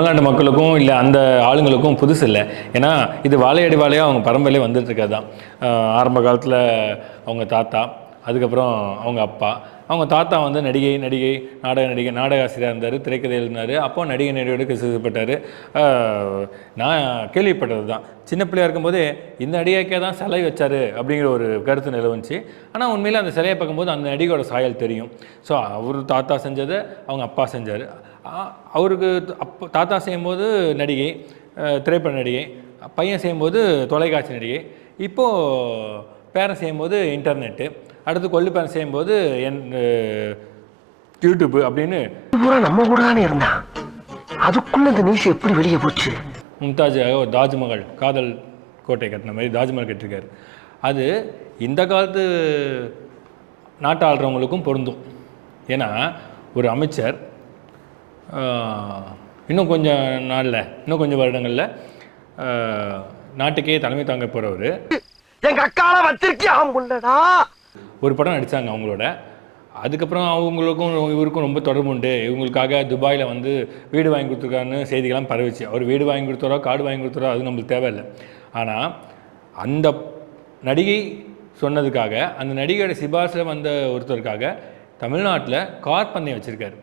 தமிழ்நாட்டு மக்களுக்கும் இல்லை அந்த ஆளுங்களுக்கும் புதுசு இல்லை. ஏன்னா இது வாழையடி வாழையாக அவங்க பரம்பரையிலே வந்துட்டு இருக்கிறது தான் ஆரம்ப காலத்தில் அவங்க தாத்தா அதுக்கப்புறம் அவங்க அப்பா. அவங்க தாத்தா வந்து நடிகை நடிகை நாடக நடிகை நாடக ஆசிரியராக இருந்தார் திரைக்கதை எழுதினார் அப்போ நடிகை நடிகையோடு செய்யப்பட்டார். நான் கேள்விப்பட்டது தான். சின்ன பிள்ளையா இருக்கும்போது இந்த நடிகைக்கே தான் சிலை வச்சார் அப்படிங்கிற ஒரு கருத்து நிலவுச்சு. ஆனால் உண்மையில் அந்த சிலையை பார்க்கும்போது அந்த நடிகையோட சாயல் தெரியும். ஸோ அவர் தாத்தா செஞ்சதை அவங்க அப்பா செஞ்சார். அவருக்கு அப்போ தாத்தா செய்யும்போது நடிகை திரைப்பட நடிகை பையன் செய்யும்போது தொலைக்காட்சி நடிகை இப்போது பேரன் செய்யும்போது இன்டர்நெட்டு அடுத்து கொள்ளு பேரன் செய்யும்போது என் யூடியூப் அப்படின்னு நம்ம கூட தானே இருந்தான் அதுக்குள்ள இந்த நியூஸ் எப்படி வெளியே போச்சு? மும்தாஜாக ஒரு தாஜ்மஹால் காதல் கோட்டை கட்டின மாதிரி தாஜ்மஹால் கட்டிருக்காரு அது இந்த காலத்து நாட்டு ஆள்றவங்களுக்கும் பொருந்தும். ஏன்னா ஒரு அமைச்சர் இன்னும் கொஞ்சம் நாளில் இன்னும் கொஞ்சம் வருடங்களில் நாட்டுக்கே தலைமை தாங்க போகிறவர் எங்க அக்கால வச்சிருக்கியா? ஒரு படம் நடித்தாங்க அவங்களோட. அதுக்கப்புறம் அவங்களுக்கும் இவருக்கும் ரொம்ப தொடர்பு உண்டு. இவங்களுக்காக துபாயில் வந்து வீடு வாங்கி கொடுத்துருக்காருன்னு செய்திகள்லாம் பரவிச்சு. அவர் வீடு வாங்கி கொடுத்தாரோ கார்டு வாங்கி கொடுத்தாரோ அது நம்மளுக்கு தேவையில்லை. ஆனால் அந்த நடிகை சொன்னதுக்காக அந்த நடிகையோட சிபாரிசில் வந்த ஒருத்தருக்காக தமிழ்நாட்டில் கார் பந்தயம் வச்சுருக்காரு.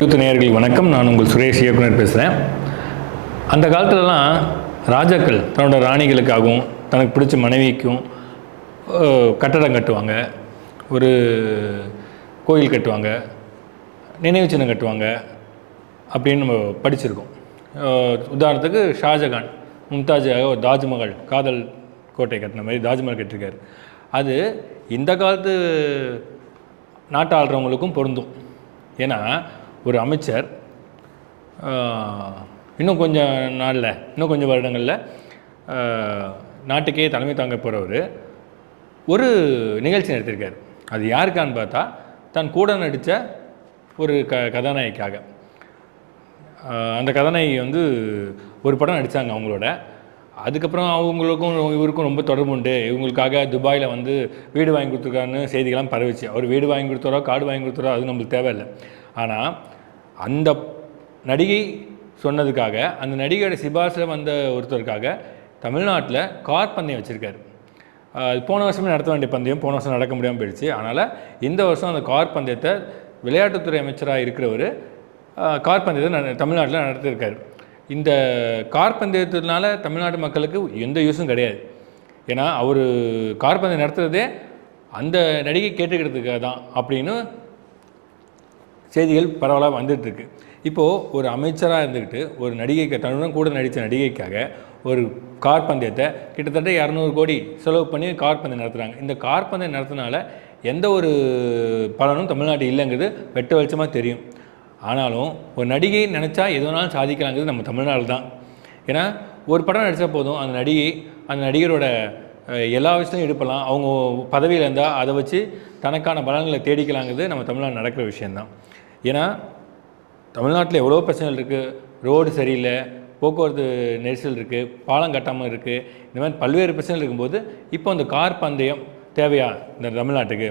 யூத் நேயர்கள் வணக்கம். நான் உங்கள் சுரேஷ் இயக்குனர் பேசுகிறேன் அந்த காலத்துலலாம் ராஜாக்கள் தன்னோட ராணிகளுக்காகவும் தனக்கு பிடிச்ச மனைவிக்கும் கட்டடம் கட்டுவாங்க. ஒரு கோயில் கட்டுவாங்க. நினைவு சின்னம் கட்டுவாங்க. அப்படின்னு நம்ம படிச்சிருக்கோம். உதாரணத்துக்கு ஷாஜகான் மும்தாஜாக ஒரு தாஜ்மஹால் காதல் கோட்டை கட்டின மாதிரி தாஜ்மஹால் கட்டிருக்காரு அது இந்த காலத்து நாட்டாளுறவங்களுக்கும் பொருந்தும். ஏன்னா ஒரு அமைச்சர் இன்னும் கொஞ்சம் நாளில் இன்னும் கொஞ்சம் வருடங்களில் நாட்டுக்கே தலைமை தாங்க போகிறவர் ஒரு நிகழ்ச்சி நடத்தியிருக்கார் அது யாருக்கான்னு பார்த்தா தன் கூட நடித்த ஒரு க கதாநாயகிக்காக. அந்த கதாநாயகி வந்து ஒரு படம் நடித்தாங்க அவங்களோட. அதுக்கப்புறம் அவங்களுக்கும் இவருக்கும் ரொம்ப தொடர்பு உண்டு. இவங்களுக்காக துபாயில் வந்து வீடு வாங்கி கொடுத்துருக்காருன்னு செய்திகள்லாம் பரவிச்சு. அவர் வீடு வாங்கி கொடுத்தாரோ கார்டு வாங்கி கொடுத்தாரோ அது நம்மளுக்கு தேவையில்லை. ஆனால் அந்த நடிகை சொன்னதுக்காக அந்த நடிகையோட சிபாரிசில் வந்த ஒருத்தருக்காக தமிழ்நாட்டில் கார் பந்தயம் வச்சுருக்காரு. போன வருஷமே நடத்த வேண்டிய பந்தயம் போன வருஷம் நடக்க முடியாமல் போயிடுச்சு. அதனால் இந்த வருஷம் அந்த கார் பந்தயத்தை விளையாட்டுத்துறை அமைச்சராக இருக்கிறவர் கார் பந்தயத்தை ந- தமிழ்நாட்டில் நடத்தியிருக்காரு. இந்த கார் பந்தயத்தினால தமிழ்நாட்டு மக்களுக்கு எந்த யூஸும் கிடையாது. ஏன்னா அவர் கார் பந்தயம் நடத்துறதே அந்த நடிகை கேட்டுக்கிறதுக்காக தான் அப்படின்னு செய்திகள் பரவலாக வந்துட்டுருக்கு. இப்போது ஒரு அமைச்சராக இருந்துக்கிட்டு ஒரு நடிகைக்கு தன்னுடன் கூட நடித்த நடிகைக்காக ஒரு கார் பந்தயத்தை கிட்டத்தட்ட இரநூறு கோடி செலவு பண்ணி கார் பந்தயம் நடத்துகிறாங்க இந்த கார் பந்தயம் நடத்தினால எந்த ஒரு பலனும் தமிழ்நாட்டு இல்லைங்கிறது வெட்ட வெளிச்சமாக தெரியும். ஆனாலும் ஒரு நடிகை நினச்சா எது வேணாலும் சாதிக்கலாங்கிறது நம்ம தமிழ்நாடு தான். ஏன்னா ஒரு படம் நடித்தா போதும் அந்த நடிகை அந்த நடிகரோட எல்லா விஷயத்தையும் எடுப்பலாம் அவங்க பதவியில் இருந்தால் அதை வச்சு தனக்கான பலன்களை தேடிக்கலாங்கிறது நம்ம தமிழ்நாடு நடக்கிற விஷயந்தான் ஏன்னா தமிழ்நாட்டில் எவ்வளோ பிரச்சனைகள் இருக்குது ரோடு சரியில்லை போக்குவரத்து நெரிசல் இருக்குது பாலம் கட்டாமல் இருக்குது இந்த மாதிரி பல்வேறு பிரச்சனைகள் இருக்கும்போது இப்போ அந்த கார் பந்தயம் தேவையா இந்த தமிழ்நாட்டுக்கு?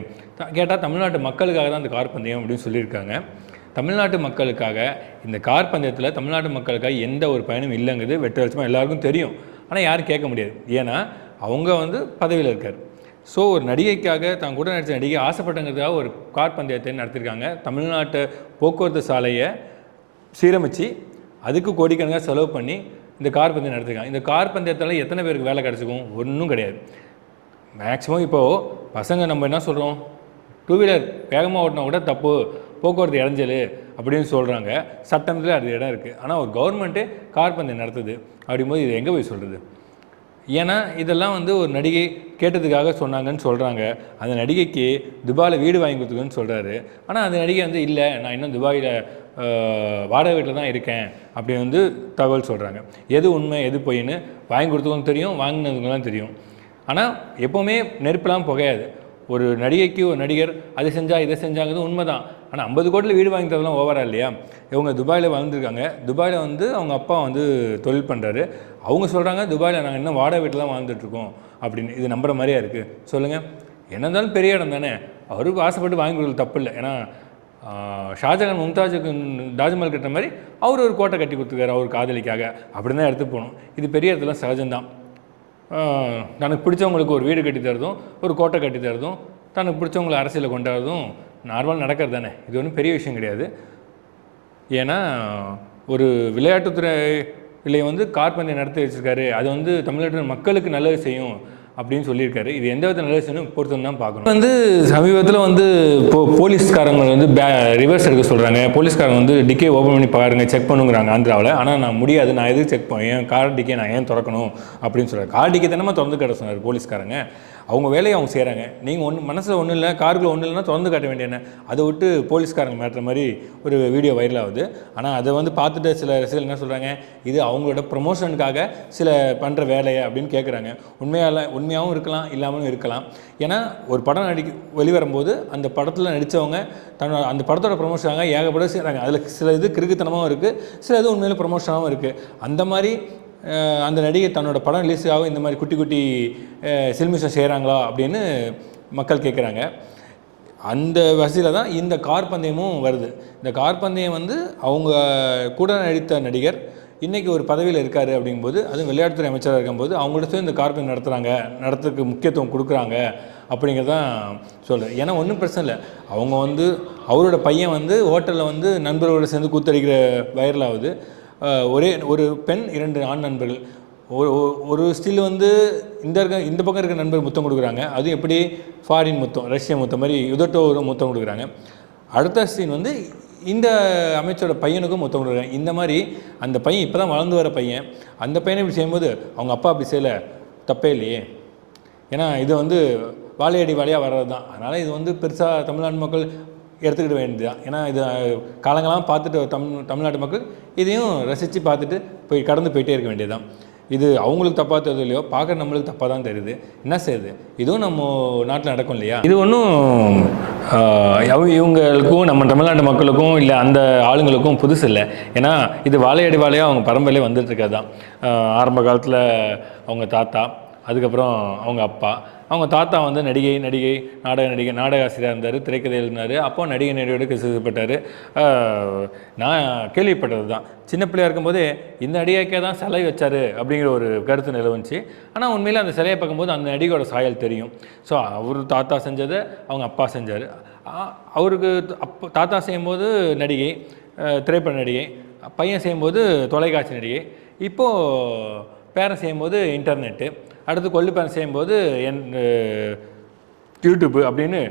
கேட்டால் தமிழ்நாட்டு மக்களுக்காக தான் இந்த கார் பந்தயம் அப்படின்னு சொல்லியிருக்காங்க. தமிழ்நாட்டு மக்களுக்காக இந்த கார் பந்தயத்தில் தமிழ்நாட்டு மக்களுக்காக எந்த ஒரு பயனும் இல்லைங்கிறது வெட்ட வெளிச்சமாக எல்லாருக்கும் தெரியும். ஆனால் யாரும் கேட்க முடியாது. ஏன்னா அவங்க வந்து பதவியில் இருக்கார். ஸோ ஒரு நடிகைக்காக தான் கூட நடித்த நடிகை ஆசைப்பட்டங்கிறதுக்காக ஒரு கார் பந்தயத்தை நடத்திருக்காங்க. தமிழ்நாட்டு போக்குவரத்து சாலையை சீரமைச்சு அதுக்கு கோடிக்கணக்காக செலவு பண்ணி இந்த கார் பந்தயம் நடத்திருக்காங்க. இந்த கார் பந்தயத்தால் எத்தனை பேருக்கு வேலை கிடச்சிக்கும் ஒன்றும் கிடையாது. மேக்ஸிமம் இப்போது பசங்க நம்ம என்ன சொல்கிறோம் டூ வீலர் வேகமாக ஓட்டினா கூட தப்பு. போக்குவரத்து இடைஞ்சல் அப்படின்னு சொல்கிறாங்க சட்டத்தில் அது இடம் இருக்குது ஆனால் ஒரு கவர்மெண்ட்டே கார் பந்தயம் நடத்துது அப்படிங்கும்போது இது எங்கே போய் சொல்கிறது ஏன்னா இதெல்லாம் வந்து ஒரு நடிகை கேட்டதுக்காக சொன்னாங்கன்னு சொல்கிறாங்க அந்த நடிகைக்கு துபாயில் வீடு வாங்கி கொடுத்துருக்குன்னு சொல்கிறாரு ஆனால் அந்த நடிகை வந்து இல்லை நான் இன்னும் துபாயில் வாடகை வீட்டில் தான் இருக்கேன். அப்படி வந்து தகவல் சொல்கிறாங்க எது உண்மை எது பொய்ன்னு வாங்கி கொடுத்தவங்க தெரியும் வாங்கினதுங்கலாம் தெரியும். ஆனால் எப்போவுமே நெருப்பெல்லாம் புகையாது. ஒரு நடிகைக்கு ஒரு நடிகர் அதை செஞ்சால் இதை செஞ்சாங்கிறது உண்மை தான் ஆனால் ஐம்பது கோடியில் வீடு வாங்கி தரலாம் ஓவரா இல்லையா? இவங்க துபாயில் வாழ்ந்துருக்காங்க. துபாயில் வந்து அவங்க அப்பா வந்து தொழில் பண்ணுறாரு அவங்க சொல்கிறாங்க துபாயில் நாங்கள் இன்னும் வாடகை வீட்டில் தான் வாழ்ந்துட்டுருக்கோம். அப்படின்னு. இது நம்புற மாதிரியா இருக்குது சொல்லுங்கள் என்ன இருந்தாலும் பெரிய இடம் தானே. அவருக்கு ஆசைப்பட்டு வாங்கி கொடுக்கறது தப்பு இல்லை. ஏன்னா ஷாஜகான் மும்தாஜுக்கு தாஜ்மஹால் கட்டுற மாதிரி அவர் ஒரு கோட்டை கட்டி கொடுத்துருக்காரு அவர் காதலிக்காக. அப்படி தான் எடுத்து போகணும். இது பெரிய இடத்துல சகஜம்தான். தனக்கு பிடிச்சவங்களுக்கு ஒரு வீடு கட்டி தரதும் ஒரு கோட்டை கட்டி தரதும் தனக்கு பிடிச்சவங்களை அரசியலில் கொண்டாடுறதும் நார்மல் நடக்கிறது தானே இது ஒன்றும் பெரிய விஷயம் கிடையாது. ஏன்னா ஒரு விளையாட்டுத்துறை இல்லை வந்து காற்பந்தயம் நடத்தி வச்சிருக்காரு. அது வந்து தமிழ்நாட்டு மக்களுக்கு நல்லது செய்யும். அப்படின்னு சொல்லியிருக்காரு. இது எந்த வித நல்லது செய்யணும் பொறுத்து தான் பார்க்கணும். வந்து சமீபத்தில் வந்து இப்போ போலீஸ்காரங்க வந்து பே ரிவர்ஸ் எடுக்க சொல்கிறாங்க போலீஸ்காரங்க வந்து டிக்கே ஓப்பன் பண்ணி பாருங்க செக் பண்ணுங்கிறாங்க ஆந்திராவில். ஆனால் நான் முடியாது நான் எதுக்கு செக் பண்ண என் கார் டிக்கே நான் ஏன் திறக்கணும் அப்படின்னு சொல்கிறார் கார் டிக்கே தானே திறந்து கட்ட சொன்னார் போலீஸ்காரங்க. அவங்க வேலையை அவங்க செய்கிறாங்க நீங்கள் ஒன்று மனசில் ஒன்றும் இல்லை காருக்குள்ள ஒன்றும் இல்லைன்னா திறந்து காட்ட வேண்டிய என்ன? அதை விட்டு போலீஸ்காரங்க மாட்டுற மாதிரி ஒரு வீடியோ வைரல் ஆகுது. ஆனால் அதை வந்து பார்த்துட்டு சில ரசிகர்கள் என்ன சொல்கிறாங்க இது அவங்களோட ப்ரமோஷனுக்காக சில பண்ணுற வேலையை அப்படின்னு கேட்குறாங்க உண்மையால உண்மையாகவும் இருக்கலாம் இல்லாமலும் இருக்கலாம். ஏன்னா ஒரு படம் நடிக்க வெளிவரும்போது அந்த படத்தில் நடித்தவங்க தன்னோட அந்த படத்தோட ப்ரொமோஷனாக ஏகப்பட செய்கிறாங்க அதில் சில இது கிறுக்குத்தனமாகவும் இருக்குது சில இது உண்மையில ப்ரொமோஷனாகவும் இருக்குது அந்த மாதிரி அந்த நடிகை தன்னோட படம் ரிலீஸ் ஆகும் இந்த மாதிரி குட்டி குட்டி சில்மிஷன் சில்மிஷம் செய்கிறாங்களா அப்படின்னு மக்கள் கேட்குறாங்க அந்த வசதியில் தான் இந்த கார் பந்தயமும் வருது. இந்த கார் பந்தயம் வந்து அவங்க கூட நடித்த நடிகர் இன்றைக்கி ஒரு பதவியில் இருக்கார் அப்படிங்கும்போது அதுவும் விளையாட்டுத்துறை அமைச்சராக இருக்கும்போது அவங்கள்ட்ட சேர்ந்து இந்த கார் நடத்துகிறாங்க நடத்துறதுக்கு முக்கியத்துவம் கொடுக்குறாங்க அப்படிங்கிறதான் சொல்கிறேன் ஏன்னா ஒன்றும் பிரச்சனை இல்லை. அவங்க வந்து அவரோட பையன் வந்து ஹோட்டலில் வந்து நண்பர்களோட சேர்ந்து கூத்தடிக்கிற வைரல் ஆகுது ஒரே ஒரு பெண் இரண்டு ஆண் நண்பர்கள். ஒரு ஒரு- ஒரு ஸ்டில் வந்து இந்த இருக்க இந்த பக்கம் இருக்கிற நண்பர் முத்தம் கொடுக்குறாங்க. அது எப்படி? ஃபாரின் முத்தம் ரஷ்ய முத்தம் மாதிரி யுதட்டோ ஒரு முத்தம் கொடுக்குறாங்க. அடுத்த சீன் வந்து இந்த அமைச்சரோட பையனுக்கும் முத்தம் இந்த மாதிரி அந்த பையன் இப்போ தான் வளர்ந்து வர பையன். அந்த பையனை இப்படி செய்யும்போது அவங்க அப்பா அப்படி செய்யலை. தப்பே இல்லையே. ஏன்னா இது வந்து வாழையடி வாழையாக வர்றது தான் அதனால் இது வந்து பெருசாக தமிழ்நாட்டு மக்கள் எடுத்துக்கிட வேண்டியது தான் ஏன்னா இது காலங்களாக பார்த்துட்டு தமிழ் தமிழ்நாட்டு மக்கள் இதையும் ரசித்து பார்த்துட்டு போய் கடந்து போயிட்டே இருக்க வேண்டியது இது அவங்களுக்கு தப்பாக தெரியுது இல்லையோ பார்க்குற நம்மளுக்கு தப்பாக தான் தெரியுது. என்ன செய்யுது இதுவும் நம்ம நாட்டில் நடக்கும் இல்லையா? இது ஒன்றும் இவங்களுக்கும் நம்ம தமிழ்நாட்டு மக்களுக்கும் இல்லை அந்த ஆளுங்களுக்கும் புதுசு இல்லை. ஏன்னா இது வாழையடி வாழையாக அவங்க பரம்பரையிலே வந்துட்டு இருக்கிறது தான். ஆரம்ப காலத்தில் அவங்க தாத்தா அதுக்கப்புறம் அவங்க அப்பா அவங்க தாத்தா வந்து நடிகை நடிகை நாடக நடிகை நாடக ஆசிரியராக இருந்தார் திரைக்கதை எழுதினார் அப்போ நடிகை நடிகையோடு கசிப்பட்டார் நான் கேள்விப்பட்டது தான் சின்ன பிள்ளையாக இருக்கும்போதே இந்த நடிகைக்கே தான் சிலை வச்சார் அப்படிங்கிற ஒரு கருத்து நிலவுச்சு ஆனால் உண்மையில் அந்த சிலையை பார்க்கும்போது அந்த நடிகையோட சாயல் தெரியும். ஸோ அவர் தாத்தா செஞ்சதை அவங்க அப்பா செஞ்சார். அவருக்கு அப்போ தாத்தா செய்யும்போது நடிகை திரைப்பட நடிகை பையன் செய்யும்போது தொலைக்காட்சி நடிகை. இப்போது பேரன் செய்யும்போது இன்டர்நெட்டு. அடுத்து கொள்ளுப்பயணம் செய்யும்போது என் யூடியூப்பு அப்படின்னு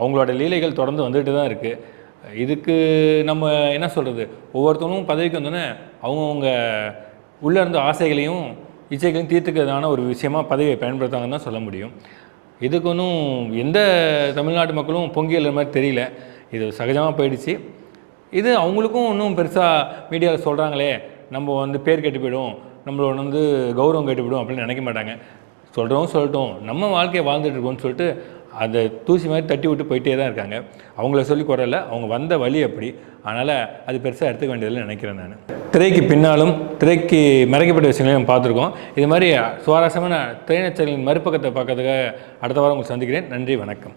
அவங்களோட லீலைகள் தொடர்ந்து வந்துட்டு தான் இருக்குது இதுக்கு நம்ம என்ன சொல்கிறது ஒவ்வொருத்தவங்களும் பதவிக்கு வந்தோன்னே அவங்கவுங்க உள்ளே இருந்த ஆசைகளையும் இச்சைகளையும் தீர்த்துக்கிறதான ஒரு விஷயமா பதவியை பயன்படுத்தாங்கன்னு தான் சொல்ல முடியும். இதுக்கு ஒன்றும் எந்த தமிழ்நாட்டு மக்களும் பொங்கி எழுற மாதிரி தெரியல. இது சகஜமாக போயிடுச்சு. இது அவங்களுக்கும் இன்னும் பெருசாக மீடியாவில் சொல்கிறாங்களே நம்ம வந்து பேர் கெட்டு போயிடும். நம்மளை வந்து கௌரவம் கேட்டுவிடும் அப்படின்னு நினைக்க மாட்டாங்க. சொல்கிறோம் சொல்லட்டும். நம்ம வாழ்க்கையை வாழ்ந்துட்டு இருக்கோம்னு சொல்லிட்டு அதை தூசி மாதிரி தட்டி விட்டு போயிட்டே தான் இருக்காங்க. அவங்கள சொல்லி குறையில அவங்க வந்த வழி அப்படி அதனால் அது பெருசாக எடுத்துக்க வேண்டியதில்லை நினைக்கிறேன் நான். திரைக்கு பின்னாலும் திரைக்கு மறைக்கப்பட்ட விஷயங்களையும் நம்ம பார்த்துருக்கோம். இது மாதிரி சுவாரஸ்யமான திரைநச்சரின் மறுபக்கத்தை பார்க்கறதுக்காக அடுத்த வாரம் உங்களுக்கு சந்திக்கிறேன். நன்றி வணக்கம்.